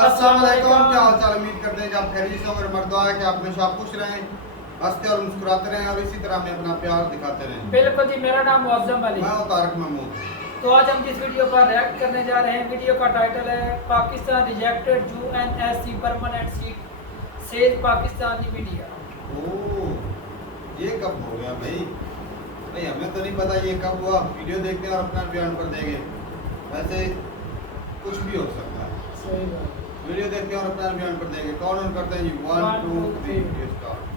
अस्सलाम वालेकुम, क्या हाल चाल। उम्मीद करते हैं कि आप खैरियत से होंगे। मर्दवा है कि आप हमेशा खुश रहें, हंसते और मुस्कुराते रहें और इसी तरह हमें अपना प्यार दिखाते रहें। बिल्कुल जी, मेरा नाम मुअज़्ज़म अली। मैं हूं तारिक महमूद। तो आज हम जिस वीडियो पर रिएक्ट करने जा रहे हैं, वीडियो का टाइटल है Pakistan rejected UNSC permanent seat says Pakistani media. Oh, ये कब हो गया भाई? भाई हमें तो नहीं पता ये कब हुआ। वीडियो देखते हैं और अपना बयान कर देंगे। वैसे कुछ भी हो सकता है। सही बात। वीडियो देखते हैं और अपना बयान कर देंगे। कौन ऑन करते हैं जी? 1 2 3 स्टार्ट।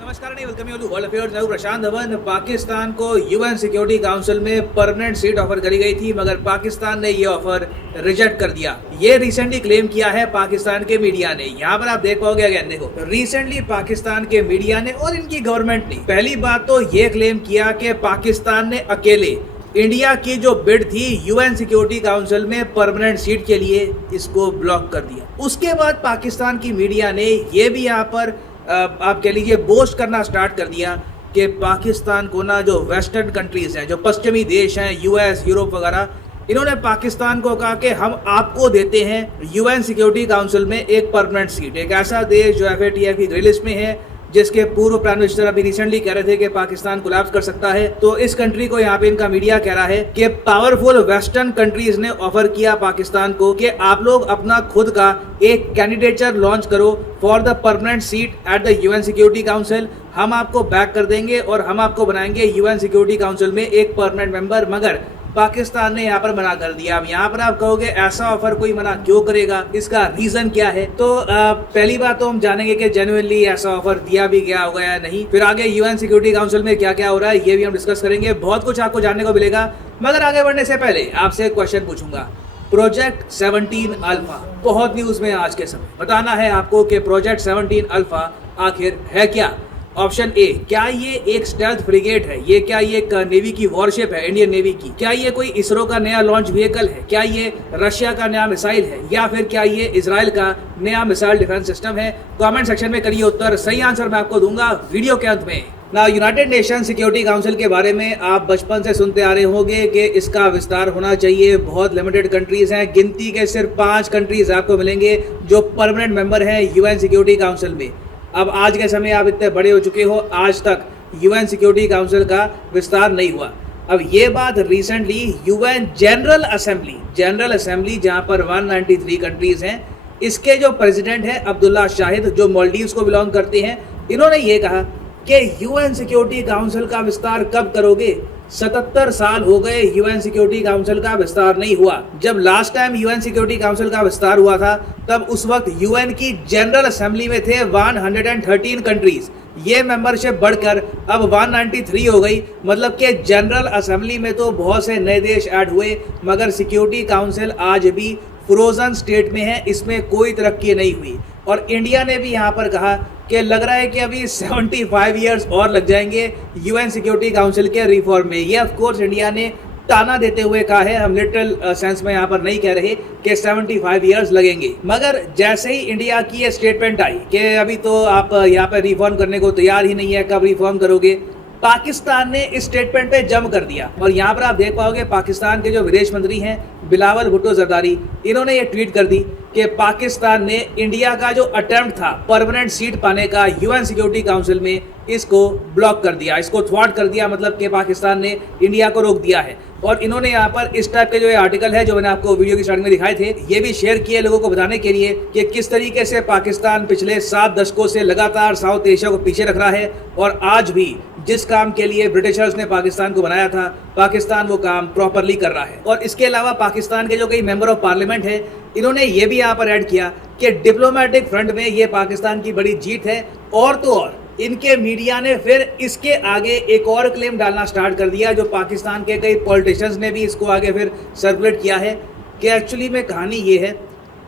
नमस्कार, welcome you to world affairs. मैं प्रशांत धवन। पाकिस्तान को यूएन सिक्योरिटी काउंसिल में परमानेंट सीट ऑफर करी गई थी, मगर पाकिस्तान ने ये ऑफर रिजेक्ट कर दिया। ये रिसेंटली क्लेम किया है पाकिस्तान के मीडिया ने। यहाँ पर आप देख पाओगे, अगेन देखो, रिसेंटली पाकिस्तान के मीडिया ने और इनकी गवर्नमेंट ने पहली बात तो ये क्लेम किया कि पाकिस्तान ने अकेले इंडिया की जो बिड थी यूएन सिक्योरिटी काउंसिल में परमानेंट सीट के लिए, इसको ब्लॉक कर दिया। उसके बाद पाकिस्तान की मीडिया ने ये भी यहाँ पर आप कह लीजिए बोस्ट करना स्टार्ट कर दिया कि पाकिस्तान को ना जो वेस्टर्न कंट्रीज हैं, जो पश्चिमी देश हैं, यूएस, यूरोप वगैरह, इन्होंने पाकिस्तान को कहा कि हम आपको देते हैं यूएन सिक्योरिटी काउंसिल में एक परमानेंट सीट। एक ऐसा देश जो FATF की ग्रे लिस्ट में है, जिसके पूर्व प्राइम मिनिस्टर अभी रिसेंटली कह रहे थे कि पाकिस्तान कोलैप्स कर सकता है। तो इस कंट्री को यहाँ पे इनका मीडिया कह रहा है कि पावरफुल वेस्टर्न कंट्रीज ने ऑफर किया पाकिस्तान को कि आप लोग अपना खुद का एक कैंडिडेचर लॉन्च करो for the permanent seat at the UN security council. हम आपको बैक कर देंगे और हम आपको बनाएंगे यूएन सिक्योरिटी काउंसिल में एक परमानेंट मेंबर। मगर पाकिस्तान ने यहाँ पर मना कर दिया। अब यहाँ पर आप कहोगे ऐसा ऑफर कोई मना क्यों करेगा, इसका रीजन क्या है? तो पहली बात तो हम जानेंगे कि जेन्युइनली ऐसा ऑफर दिया भी गया होगा या नहीं। फिर आगे यूएन सिक्योरिटी काउंसिल में क्या क्या हो रहा है ये भी हम डिस्कस करेंगे। बहुत कुछ आपको जानने को मिलेगा, मगर आगे बढ़ने से पहले आपसे एक क्वेश्चन पूछूंगा। प्रोजेक्ट 17 अल्फा बहुत न्यूज में आज के समय। बताना है आपको कि प्रोजेक्ट 17 अल्फा आखिर है क्या। ऑप्शन ए, क्या ये एक स्टेल्थ फ्रिगेट है? ये क्या ये एक नेवी की वॉरशिप है, इंडियन नेवी की? क्या ये कोई इसरो का नया लॉन्च व्हीकल है? क्या ये रशिया का नया मिसाइल है? या फिर क्या ये इजराइल का नया मिसाइल डिफेंस सिस्टम है? कमेंट सेक्शन में करिए उत्तर। सही आंसर मैं आपको दूंगा वीडियो के अंत में। ना यूनाइटेड नेशन सिक्योरिटी काउंसिल के बारे में आप बचपन से सुनते आ रहे होंगे कि इसका विस्तार होना चाहिए। बहुत लिमिटेड कंट्रीज हैं, गिनती के सिर्फ 5 कंट्रीज आपको मिलेंगे जो परमानेंट मेंबर हैं यूएन सिक्योरिटी काउंसिल में। अब आज के समय आप इतने बड़े हो चुके हो, आज तक यूएन सिक्योरिटी काउंसिल का विस्तार नहीं हुआ। अब ये बात रिसेंटली यूएन जनरल असेंबली जहां पर 193 कंट्रीज हैं, इसके जो प्रेसिडेंट हैं अब्दुल्ला शाहिद, जो मालदीव्स को बिलोंग करते हैं, इन्होंने ये कहा कि यूएन सिक्योरिटी काउंसिल का विस्तार कब करोगे? 77 साल हो गए यूएन सिक्योरिटी काउंसिल का विस्तार नहीं हुआ। जब last time UN security council का विस्तार हुआ था तब उस वक्त यूएन की जनरल असेंबली में थे 113 कंट्रीज। ये मेंबरशिप बढ़कर अब 193 हो गई। मतलब कि जनरल असेंबली में तो बहुत से नए देश ऐड हुए, मगर सिक्योरिटी काउंसिल आज भी फ्रोजन स्टेट में है, इसमें कोई तरक्की नहीं हुई। और इंडिया ने भी यहाँ पर कहा कि लग रहा है कि अभी 75 ईयर्स और लग जाएंगे यूएन सिक्योरिटी काउंसिल के रिफॉर्म में। ये ऑफ कोर्स इंडिया ने ताना देते हुए कहा है, हम लिटरल सेंस में यहाँ पर नहीं कह रहे कि 75 ईयर्स लगेंगे। मगर जैसे ही इंडिया की ये स्टेटमेंट आई कि अभी तो आप यहाँ पर रिफॉर्म करने को तैयार ही नहीं है, कब रिफॉर्म करोगे, पाकिस्तान ने इस स्टेटमेंट पे जंप कर दिया। और यहाँ पर आप देख पाओगे पाकिस्तान के जो विदेश मंत्री हैं बिलावल भुट्टो जरदारी, इन्होंने ये ट्वीट कर दी कि पाकिस्तान ने इंडिया का जो अटेम्प्ट था परमानेंट सीट पाने का यूएन सिक्योरिटी काउंसिल में, इसको ब्लॉक कर दिया, इसको थ्वाट कर दिया। मतलब कि पाकिस्तान ने इंडिया को रोक दिया है। और इन्होंने यहाँ पर इस टाइप के जो आर्टिकल है जो मैंने आपको वीडियो की स्टार्टिंग में दिखाए थे, ये भी शेयर किए लोगों को बताने के लिए कि किस तरीके से पाकिस्तान पिछले 7 दशकों से लगातार साउथ एशिया को पीछे रख रहा है। और आज भी जिस काम के लिए ब्रिटिशर्स ने पाकिस्तान को बनाया था, पाकिस्तान वो काम प्रॉपरली कर रहा है। और इसके अलावा पाकिस्तान के जो कई मेंबर ऑफ पार्लियामेंट है, इन्होंने ये भी यहाँ पर ऐड किया कि डिप्लोमेटिक फ्रंट में ये पाकिस्तान की बड़ी जीत है। और तो और इनके मीडिया ने फिर इसके आगे एक और क्लेम डालना स्टार्ट कर दिया, जो पाकिस्तान के कई पॉलिटिशियंस ने भी इसको आगे फिर सर्कुलेट किया है कि एक्चुअली में कहानी ये है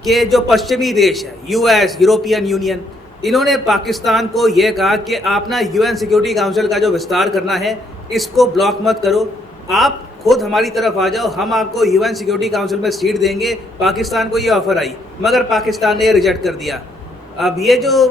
कि जो पश्चिमी देश है, यूएस, यूरोपियन यूनियन, इन्होंने पाकिस्तान को ये कहा कि आप ना यूएन सिक्योरिटी काउंसिल का जो विस्तार करना है इसको ब्लॉक मत करो, आप खुद हमारी तरफ आ जाओ, हम आपको यूएन सिक्योरिटी काउंसिल में सीट देंगे। पाकिस्तान को ये ऑफर आई, मगर पाकिस्तान ने रिजेक्ट कर दिया। अब ये जो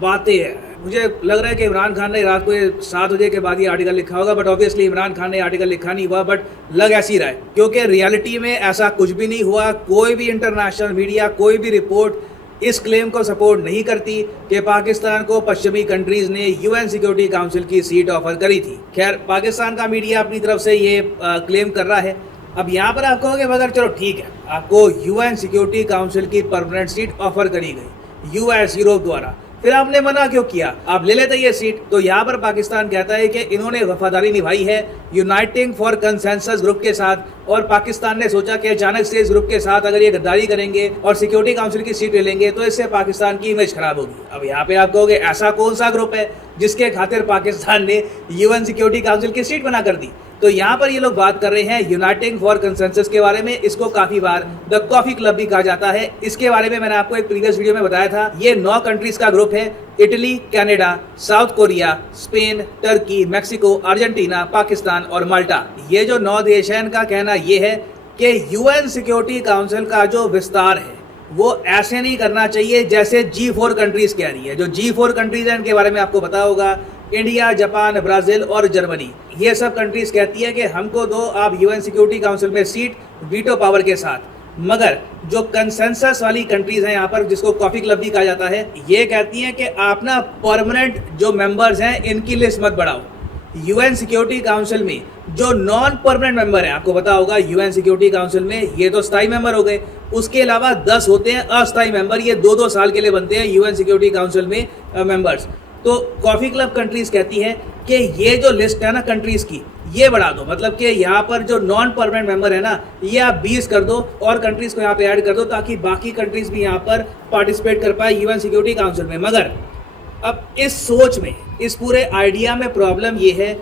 बातें हैं मुझे लग रहा है कि इमरान खान ने रात को 7 बजे के बाद ये आर्टिकल लिखा होगा, बट ऑब्वियसली इमरान खान ने आर्टिकल लिखा नहीं हुआ, बट लग ऐसी रहा है क्योंकि रियलिटी में ऐसा कुछ भी नहीं हुआ। कोई भी इंटरनेशनल मीडिया, कोई भी रिपोर्ट इस क्लेम को सपोर्ट नहीं करती कि पाकिस्तान को पश्चिमी कंट्रीज ने यूएन सिक्योरिटी काउंसिल की सीट ऑफर करी थी। खैर, पाकिस्तान का मीडिया अपनी तरफ से ये क्लेम कर रहा है। अब यहाँ पर आप कहोगे मगर चलो ठीक है, आपको यूएन सिक्योरिटी काउंसिल की परमानेंट सीट ऑफर करी गई यूएस, यूरोप द्वारा, फिर आपने मना क्यों किया? आप ले लेते ये सीट। तो यहाँ पर पाकिस्तान कहता है कि इन्होंने वफादारी निभाई है यूनाइटिंग फॉर कंसेंसस ग्रुप के साथ, और पाकिस्तान ने सोचा कि अचानक से इस ग्रुप के साथ अगर ये गद्दारी करेंगे और सिक्योरिटी काउंसिल की सीट ले लेंगे तो इससे पाकिस्तान की इमेज खराब होगी। अब यहाँ पे आप कहोगे ऐसा कौन सा ग्रुप है जिसके खातिर पाकिस्तान ने यूएन सिक्योरिटी काउंसिल की सीट बना कर दी? तो यहाँ पर ये लोग बात कर रहे हैं यूनाइटिंग फॉर कंसेंसस के बारे में। इसको काफी बार द कॉफी क्लब भी कहा जाता है। इसके बारे में मैंने आपको एक प्रीवियस वीडियो में बताया था। ये 9 कंट्रीज का ग्रुप है: Italy, Canada, south Korea, Spain, Turkey, Mexico, Argentina, Pakistan और माल्टा। ये जो 9 देश हैं, इनका कहना ये है कि यूएन सिक्योरिटी काउंसिल का जो विस्तार है वो ऐसे नहीं करना चाहिए जैसे G4 कंट्रीज कह रही है। जो G4 कंट्रीज हैं इनके बारे में आपको पता होगा, इंडिया, जापान, ब्राजील और जर्मनी। ये सब कंट्रीज कहती है कि हमको दो आप यूएन सिक्योरिटी काउंसिल में सीट वीटो पावर के साथ। मगर जो कंसेंसस वाली कंट्रीज हैं यहाँ पर, जिसको कॉफी क्लब भी कहा जाता है, ये कहती हैं कि आप ना परमानेंट जो मेंबर्स हैं इनकी लिस्ट मत बढ़ाओ। यूएन सिक्योरिटी काउंसिल में जो नॉन परमानेंट मेंबर है, आपको पता होगा यूएन सिक्योरिटी काउंसिल में ये तो स्थायी मेंबर हो गए, उसके अलावा 10 होते हैं अस्थायी मेंबर। ये 2-2 साल के लिए बनते हैं यूएन सिक्योरिटी काउंसिल में मेंबर्स। तो कॉफी क्लब कंट्रीज कहती है कि ये जो लिस्ट है ना कंट्रीज की, ये बढ़ा दो। मतलब कि यहाँ पर जो नॉन परमानेंट मेंबर है ना, ये आप 20 कर दो और कंट्रीज को यहाँ पे ऐड कर दो, ताकि बाकी कंट्रीज भी यहाँ पर पार्टिसिपेट कर पाए यूएन सिक्योरिटी काउंसिल में। मगर अब इस सोच में, इस पूरे आइडिया में प्रॉब्लम ये है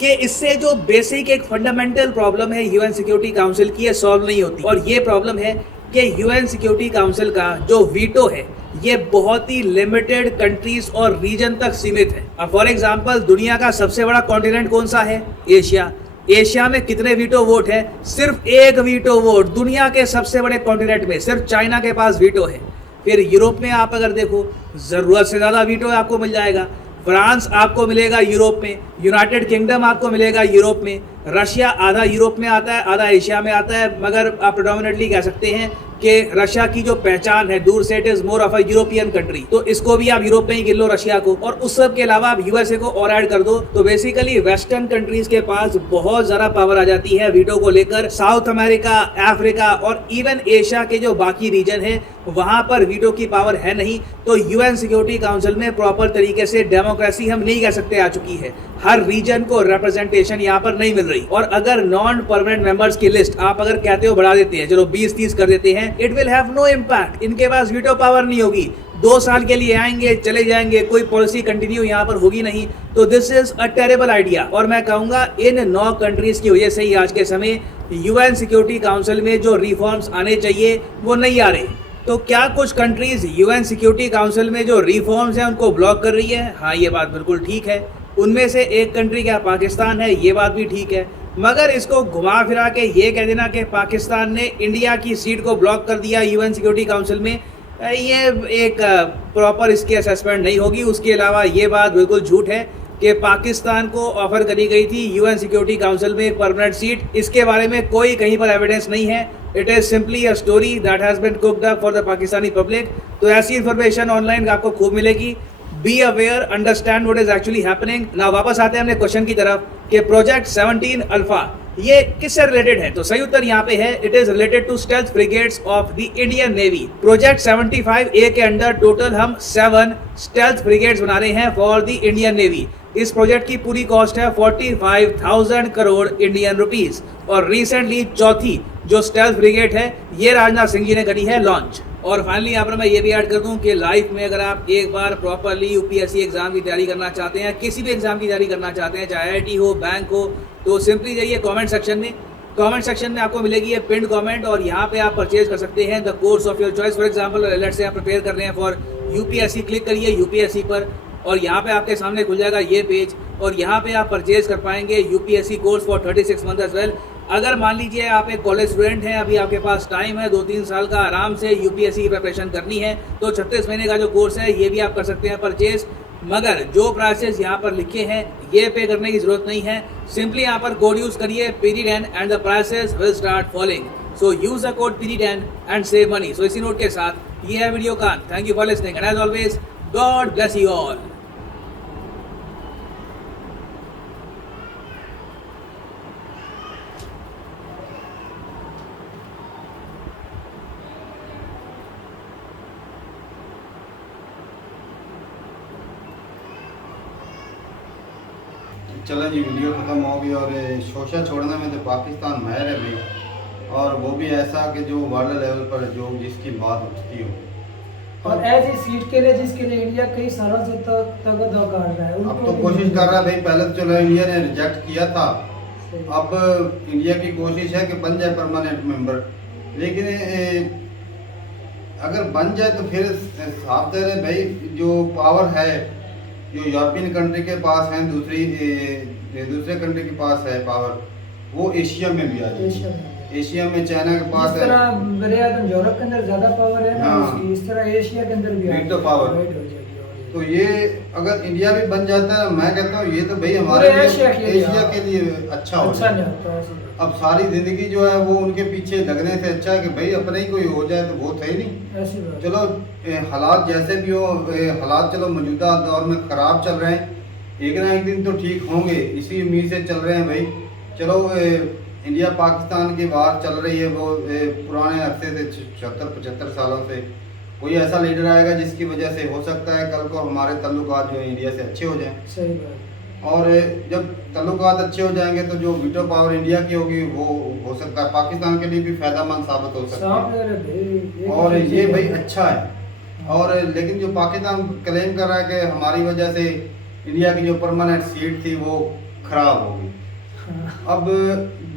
कि इससे जो बेसिक एक फंडामेंटल प्रॉब्लम है यूएन सिक्योरिटी काउंसिल की, ये सॉल्व नहीं होती। और ये प्रॉब्लम है कि यूएन सिक्योरिटी काउंसिल का जो वीटो है ये बहुत ही लिमिटेड कंट्रीज और रीजन तक सीमित है। अब फॉर एग्जांपल, दुनिया का सबसे बड़ा कॉन्टिनेंट कौन सा है? एशिया। एशिया में कितने वीटो वोट है? सिर्फ 1 वीटो वोट। दुनिया के सबसे बड़े कॉन्टिनेंट में सिर्फ चाइना के पास वीटो है। फिर यूरोप में आप अगर देखो, जरूरत से ज्यादा वीटो आपको मिल जाएगा। फ्रांस आपको मिलेगा यूरोप में, यूनाइटेड किंगडम आपको मिलेगा यूरोप में, रशिया आधा यूरोप में आता है, आधा एशिया में आता है। मगर आप प्रेडोमिनेटली कह सकते हैं कि रशिया की जो पहचान है दूर से, it is more of a European country, तो इसको भी आप यूरोप में ही गिन लो रशिया को। और उस सब के अलावा आप यूएसए को और ऐड कर दो, तो बेसिकली वेस्टर्न कंट्रीज के पास बहुत ज्यादा पावर आ जाती है वीटो को लेकर। साउथ अमेरिका, अफ्रीका और इवन एशिया के जो बाकी रीजन है वहां पर वीटो की पावर है नहीं। तो यूएन सिक्योरिटी काउंसिल में प्रॉपर तरीके से डेमोक्रेसी हम नहीं कह सकते आ चुकी है। हर रीजन को रिप्रेजेंटेशन यहाँ पर नहीं मिल रही। और अगर नॉन परमानेंट मेंबर्स की लिस्ट आप अगर कहते हो बढ़ा देते हैं, चलो 20-30 कर देते हैं, it will have no impact. इनके पास वीटो पावर नहीं होगी, 2 साल के लिए आएंगे, चले जाएंगे, कोई पॉलिसी कंटिन्यू यहाँ पर होगी नहीं। तो this is a terrible idea. और मैं कहूंगा इन 9 कंट्रीज की वजह से ही आज के समय यूएन सिक्योरिटी काउंसिल में जो रिफॉर्म्स आने चाहिए वो नहीं आ रहे। तो क्या कुछ कंट्रीज यूएन सिक्योरिटी काउंसिल में जो रिफॉर्म्स हैं उनको ब्लॉक कर रही है? हाँ, ये बात बिल्कुल ठीक है। उनमें से एक कंट्री क्या पाकिस्तान है, ये बात भी ठीक है। मगर इसको घुमा फिरा के ये कह देना कि पाकिस्तान ने इंडिया की सीट को ब्लॉक कर दिया यूएन सिक्योरिटी काउंसिल में, ये एक प्रॉपर इसकी असेसमेंट नहीं होगी। उसके अलावा ये बात बिल्कुल झूठ है कि पाकिस्तान को ऑफर करी गई थी यूएन सिक्योरिटी काउंसिल में परमानेंट सीट। इसके बारे में कोई कहीं पर एविडेंस नहीं है। It is simply a story that has been cooked up for the Pakistani public. तो ऐसी इन्फॉर्मेशन ऑनलाइन आपको खूब मिलेगी। Be aware, understand what is actually happening. ना वापस आते हैं अपने क्वेश्चन की तरफ कि प्रोजेक्ट 17 अल्फा ये किससे रिलेटेड है? तो सही उत्तर यहाँ पे है, it is related to stealth frigates of the Indian navy. Project 75A के अंडर टोटल हम 7 स्टेल्थ फ्रिगेट्स बना रहे हैं फॉर द इंडियन नेवी। इस प्रोजेक्ट की पूरी कॉस्ट है 45,000 करोड़ इंडियन रुपीज। और रिसेंटली चौथी जो स्टेल्थ फ्रिगेट है ये राजनाथ सिंह जी ने करी है लॉन्च। और फाइनली यहाँ पर मैं ये भी ऐड कर दूं कि लाइफ में अगर आप एक बार प्रॉपरली यूपीएससी एग्जाम की तैयारी करना चाहते हैं, किसी भी एग्जाम की तैयारी करना चाहते हैं, चाहे आईआईटी हो, बैंक हो, तो सिंपली जाइए कमेंट सेक्शन में। कमेंट सेक्शन में आपको मिलेगी ये पिंड कमेंट और यहाँ पे आप परचेज कर सकते हैं the course of your choice. For example, let's say आप प्रिपेयर कर रहे हैं फॉर यूपीएससी, क्लिक करिए यूपीएससी पर और यहाँ पे आपके सामने खुल जाएगा ये पेज और यहाँ पे आप परचेज कर पाएंगे UPSC course for 36 month as well. अगर मान लीजिए आप एक कॉलेज स्टूडेंट हैं, अभी आपके पास टाइम है 2-3 साल का आराम से यूपीएससी की प्रिपरेशन करनी है, तो 36 महीने का जो कोर्स है ये भी आप कर सकते हैं परचेज। मगर जो प्राइसेस यहाँ पर लिखे हैं ये पे करने की जरूरत नहीं है। सिंपली यहाँ पर कोड यूज करिए PD10 and the prices will start falling. So use the code PD10 and save money. So इसी नोट के साथ ये है वीडियो का। Thank you for listening and as always God bless you all. चलो जी, video ख़त्म हो गई। और शोशा छोड़ने में तो पाकिस्तान माहिर है भाई, और वो भी ऐसा कि जो वर्ल्ड लेवल पर जो जिसकी बात उठती हो। और ऐसी सीट के लिए जिसके लिए इंडिया कई सालों से तगड़ा कर रहा है। अब तो कोशिश कर रहा है भाई, पहले तो चलो इंडिया ने रिजेक्ट किया था, अब इंडिया की कोशिश है कि बन जाए परमानेंट मेंबर। लेकिन अगर बन जाए तो फिर साफ दे रहे भाई, जो पावर है जो यूरोपियन कंट्री के पास है, दूसरे कंट्री के पास है पावर, वो एशिया में भी आ जाए। एशिया में चाइना के पास है। यूरोप के अंदर ज्यादा पावर है ना, हाँ। उसकी इस तरह एशिया के अंदर भी वीटो पावर। तो ये अगर इंडिया भी बन जाता है, मैं कहता हूँ ये तो भाई हमारे लिए एशिया के लिए अच्छा हो जाए। अब सारी जिंदगी जो है वो उनके पीछे लगने से अच्छा है कि भाई अपने ही कोई हो जाए तो वो थे नहीं। चलो हालात जैसे भी हो, हालात चलो मौजूदा दौर में ख़राब चल रहे हैं, एक ना एक दिन तो ठीक होंगे, इसी उम्मीद से चल रहे हैं भाई। चलो इंडिया पाकिस्तान की बात चल रही है, वो पुराने अरसे से 76-75 सालों से कोई ऐसा लीडर आएगा जिसकी वजह से हो सकता है कल को हमारे तल्लुकात जो है इंडिया से अच्छे हो जाएं। सही बात। और जब तल्लुकात अच्छे हो जाएंगे तो जो वीटो पावर इंडिया की होगी वो हो सकता है पाकिस्तान के लिए भी फायदेमंद साबित हो सकता है। और ये भाई अच्छा है। और लेकिन जो पाकिस्तान क्लेम कर रहा है कि हमारी वजह से इंडिया की जो परमानेंट सीट थी वो खराब हो गई। अब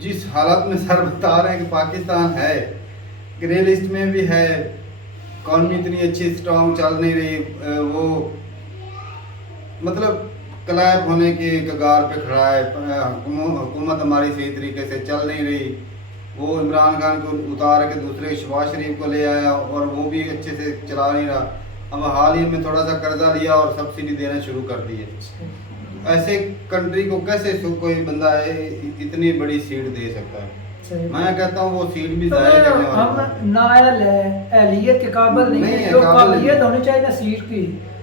जिस हालत में सर बता रहे हैं कि पाकिस्तान है, ग्रे लिस्ट में भी है, इकॉनमी इतनी अच्छी स्ट्रॉन्ग चल नहीं रही, वो मतलब क्लैप होने के कगार पे खड़ा है, हुकूमत हमारी सही तरीके से चल नहीं रही। वो इमरान खान को उतार के दूसरे शहबाज शरीफ को ले आया और वो भी अच्छे से चला नहीं रहा। अब हाल ही में थोड़ा सा कर्जा लिया और सब्सिडी देना शुरू कर दी है। ऐसे कंट्री को कैसे कोई बंदा इतनी बड़ी सीट दे सकता है? मैं कहता हूँ वो सीट भी जाया करने वाला हम नाअहल है, अहलियत के काबिल नहीं है। जो काबिलियत होनी चाहिए ना सीट की,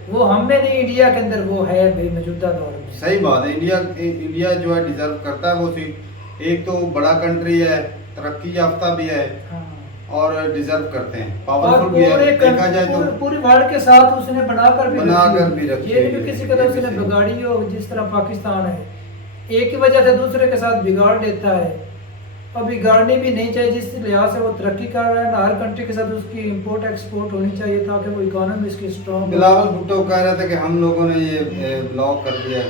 वो हमें नहीं, इंडिया के अंदर वो है भाई मौजूदा दौर में। सही बात है। इंडिया जो है डिजर्व करता है वो सीट। एक तो बड़ा कंट्री है, तरक्की याफ्ता भी है, हाँ। और डिजर्व करते हैं, पावरफुल भी है। देखा जाए तो पूरी वर्ल्ड के साथ उसने बनाकर भी रखी ये भी किसी कदर उसने बिगाड़ी हो। जिस तरह पाकिस्तान है, एक ही वजह से दूसरे के साथ बिगाड़ लेता है। और बिगाड़नी भी नहीं चाहिए। जिस लिहाज से वो तरक्की कर रहा है ना, हर कंट्री के साथ उसकी इंपोर्ट एक्सपोर्ट होनी चाहिए ताकि वो इकोनॉमी इसकी स्ट्रॉन्ग। बिलावल भुट्टो कह रहे थे कि हम लोगों ने ये ब्लॉक कर दिया।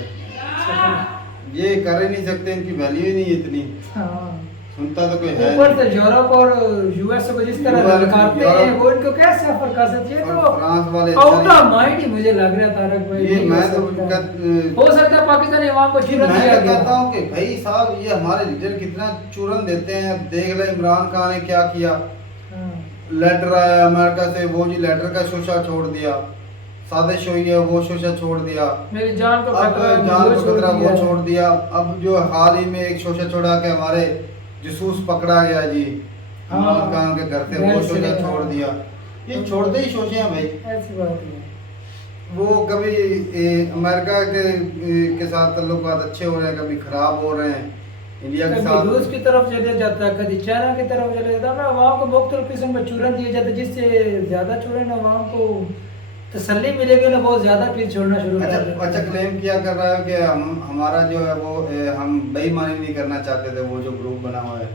ये कर ही नहीं सकते, इनकी वैल्यू ही नहीं इतनी। हाँ। सुनता तो कोई है ऊपर से यूरोप और यूएस को जिस तरह ललकारते हैं, वो इनको कैसे सफर कर सकती है? तो फ्रांस वाले आउट ऑफ माइंड ही मुझे लग रहा है तारक भाई। ये मैं तो हो सकता है पाकिस्तानी अवाम को चुरन दिया गया। मैं कहता हूं कि भाई साहब ये हमारे लीडर कितना चुरन देते हैं। अब देख ले इमरान खान ने क्या किया। लेटर आया अमेरिका से, वो जी लेटर का शोशा छोड़ दिया। साजिश हुई है, वो शोशा छोड़ दिया। मेरी जान को खतरा वो छोड़ दिया। अब जो हाल ही में एक शोशा छोड़ा के हमारे जसूस पकड़ा गया जी इमरान खान के घर से, वो शोशा छोड़ दिया। ये छोड़ते ही शोशे हैं भाई। ऐसी बात है। वो कभी अमेरिका के साथ ताल्लुकात अच्छे हो रहे हैं, कभी खराब हो रहे हैं। इंडिया के साथ रूस की तरफ चले जाता है, कभी चाइना की तरफ चले जाता है। अवाम को मुख्तलिफ किस्म के चूरन दिए जाते हैं, जिससे ज्यादा चूरन अवाम को तसल्ली मिलेगी ना, बहुत ज्यादा फिर छोड़ना शुरू कर देते हैं। अच्छा क्लेम किया कर रहा है कि हमारा जो है वो हम बेईमानी नहीं करना चाहते थे। वो जो ग्रुप बना हुआ है,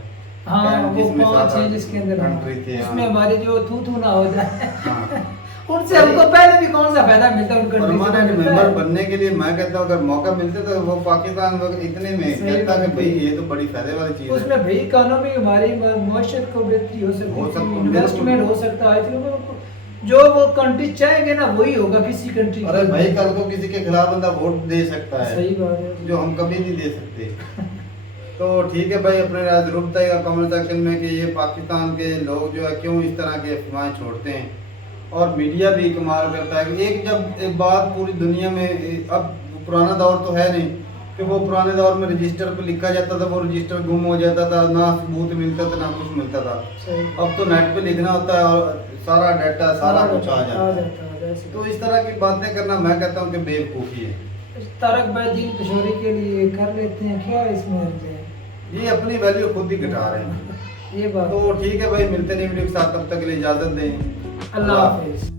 हाँ, वो 5-6 जिसके अंदर कंट्री थी, उसमें हमारी जो थू ना हो जाए। हाँ। उनसे हमको पहले भी कौन सा फायदा मिलता है? उनका परमानेंट मेंबर बनने के लिए मैं कहता हूँ अगर मौका मिलते तो वो पाकिस्तान इतने में कहता कि भाई ये तो बड़ी फायदे वाली चीज है। उसमें भाई इकोनॉमी हमारी मईशत को बेहतरी हो सकती है, इन्वेस्टमेंट हो सकता है। जो वो कंट्री चाहेंगे ना वही होगा किसी कंट्री। अरे भाई कल को किसी के खिलाफ बंदा वोट दे सकता है। सही बात है, जो हम कभी नहीं दे सकते। तो ठीक है भाई, अपने राय जरूर बताइएगा कमेंट सेक्शन में कि ये पाकिस्तान के लोग जो है क्यों इस तरह के अफवाहें छोड़ते हैं। और मीडिया भी कमाल करता है। एक बात पूरी दुनिया में, अब पुराना दौर तो है नहीं कि वो पुराने दौर में रजिस्टर पे लिखा जाता था, वो रजिस्टर गुम हो जाता था, ना सबूत मिलता था ना कुछ मिलता था। अब तो नेट पे लिखना होता है और सारा डाटा सारा कुछ आ जाता है। तो इस तरह की बातें करना मैं कहता हूँ कि बेवकूफ़ी है। तारक भाई दिन किशोरी के लिए कर लेते हैं, क्या इसमें ये अपनी वैल्यू खुद ही घटा रहे हैं। ये बात तो ठीक है भाई, मिलते नहीं वीडियो के साथ, तब तक के लिए इजाज़त दें। अल्लाह हाफिज़।